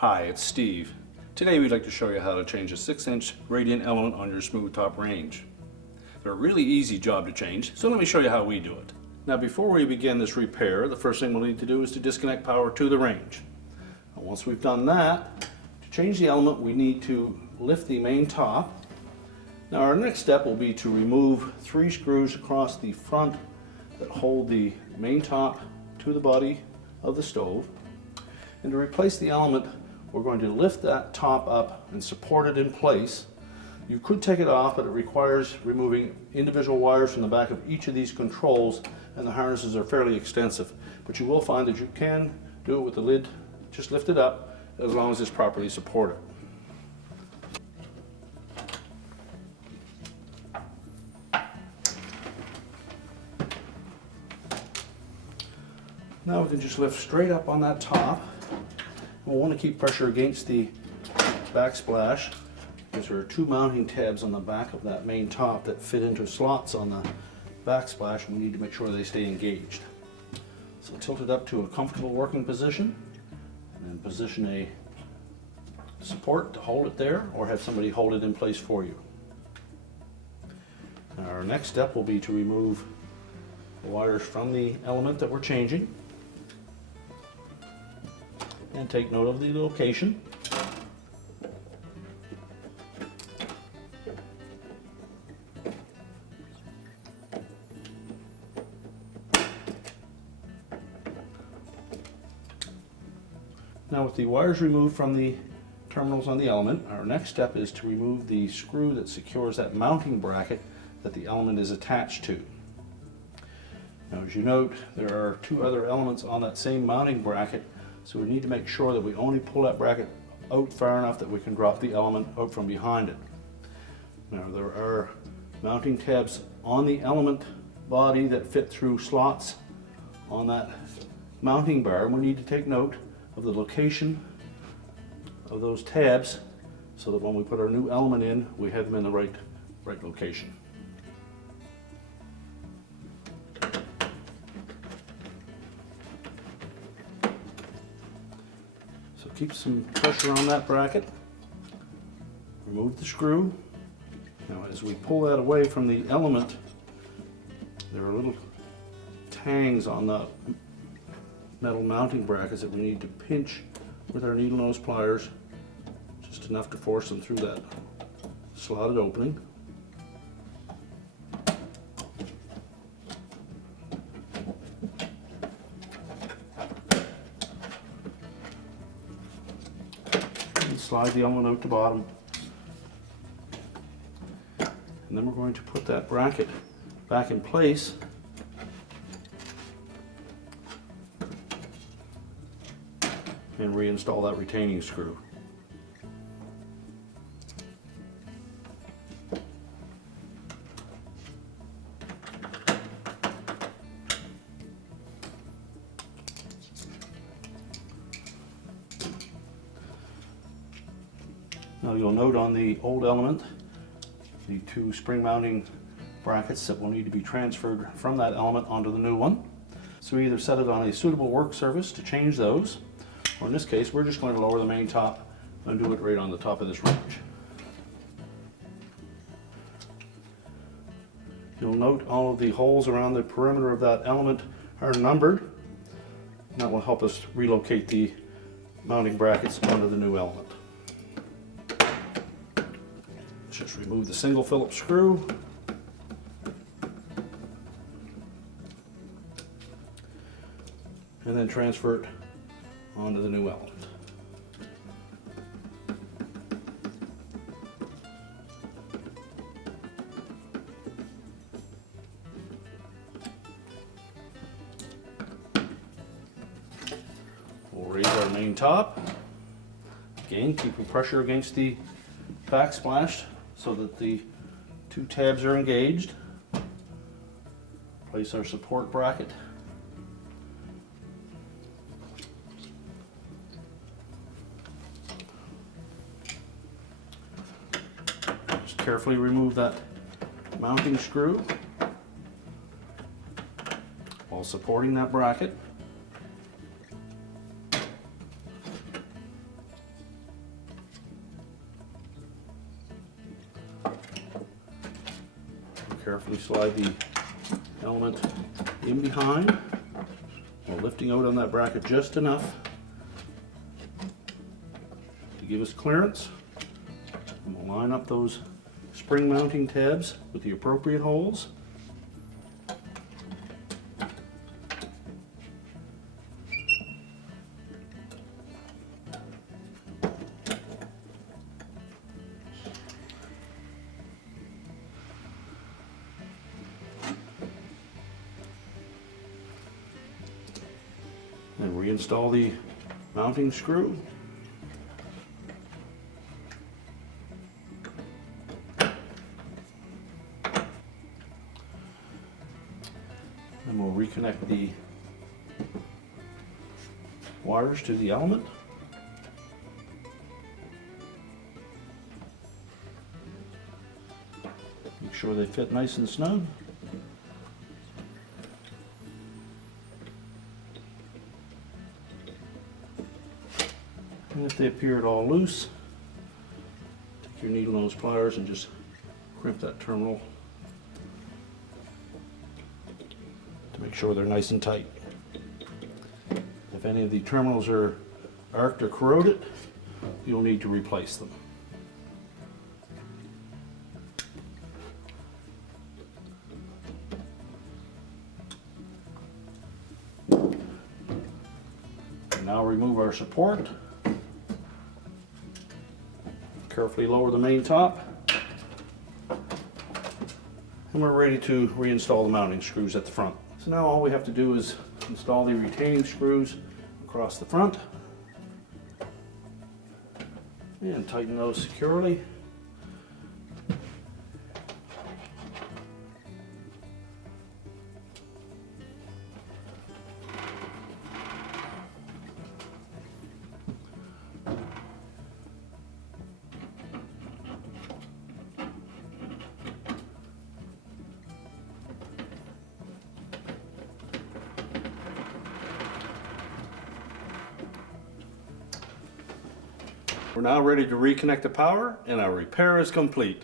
Hi, it's Steve. Today we'd like to show you how to change a 6-inch gradient element on your smooth top range. They're a really easy job to change, so let me show you how we do it. Now before we begin this repair, the first thing we'll need to do is to disconnect power to the range. And once we've done that, to change the element we need to lift the main top. Now our next step will be to remove 3 screws across the front that hold the main top to the body of the stove. And to replace the element, we're going to lift that top up and support it in place. You could take it off, but it requires removing individual wires from the back of each of these controls, and the harnesses are fairly extensive. But you will find that you can do it with the lid just lifted up, as long as it's properly supported. Now we can just lift straight up on that top. We'll want to keep pressure against the backsplash, because there are 2 mounting tabs on the back of that main top that fit into slots on the backsplash, and we need to make sure they stay engaged. So tilt it up to a comfortable working position, and then position a support to hold it there, or have somebody hold it in place for you. Now our next step will be to remove the wires from the element that we're changing, and take note of the location. Now with the wires removed from the terminals on the element, our next step is to remove the screw that secures that mounting bracket that the element is attached to. Now as you note, there are 2 other elements on that same mounting bracket, so we need to make sure that we only pull that bracket out far enough that we can drop the element out from behind it. Now there are mounting tabs on the element body that fit through slots on that mounting bar, and we need to take note of the location of those tabs so that when we put our new element in, we have them in the right location. So keep some pressure on that bracket. Remove the screw. Now as we pull that away from the element, there are little tangs on the metal mounting brackets that we need to pinch with our needle nose pliers, just enough to force them through that slotted opening. Slide the element out the bottom, and then we're going to put that bracket back in place and reinstall that retaining screw. Now you'll note on the old element the 2 spring mounting brackets that will need to be transferred from that element onto the new one. So we either set it on a suitable work surface to change those, or in this case we're just going to lower the main top and do it right on the top of this range. You'll note all of the holes around the perimeter of that element are numbered, and that will help us relocate the mounting brackets onto the new element. Just remove the single Phillips screw, and then transfer it onto the new element. We'll raise our main top. Again, keeping pressure against the backsplash so that the 2 tabs are engaged. Place our support bracket. Just carefully remove that mounting screw while supporting that bracket. Carefully slide the element in behind while lifting out on that bracket just enough to give us clearance. And we'll line up those spring mounting tabs with the appropriate holes. And reinstall the mounting screw. And we'll reconnect the wires to the element. Make sure they fit nice and snug. And if they appear at all loose, take your needle nose pliers and just crimp that terminal to make sure they're nice and tight. If any of the terminals are arced or corroded, you'll need to replace them. And now remove our support. Carefully lower the main top, and we're ready to reinstall the mounting screws at the front. So now all we have to do is install the retaining screws across the front and tighten those securely. We're now ready to reconnect the power, and our repair is complete.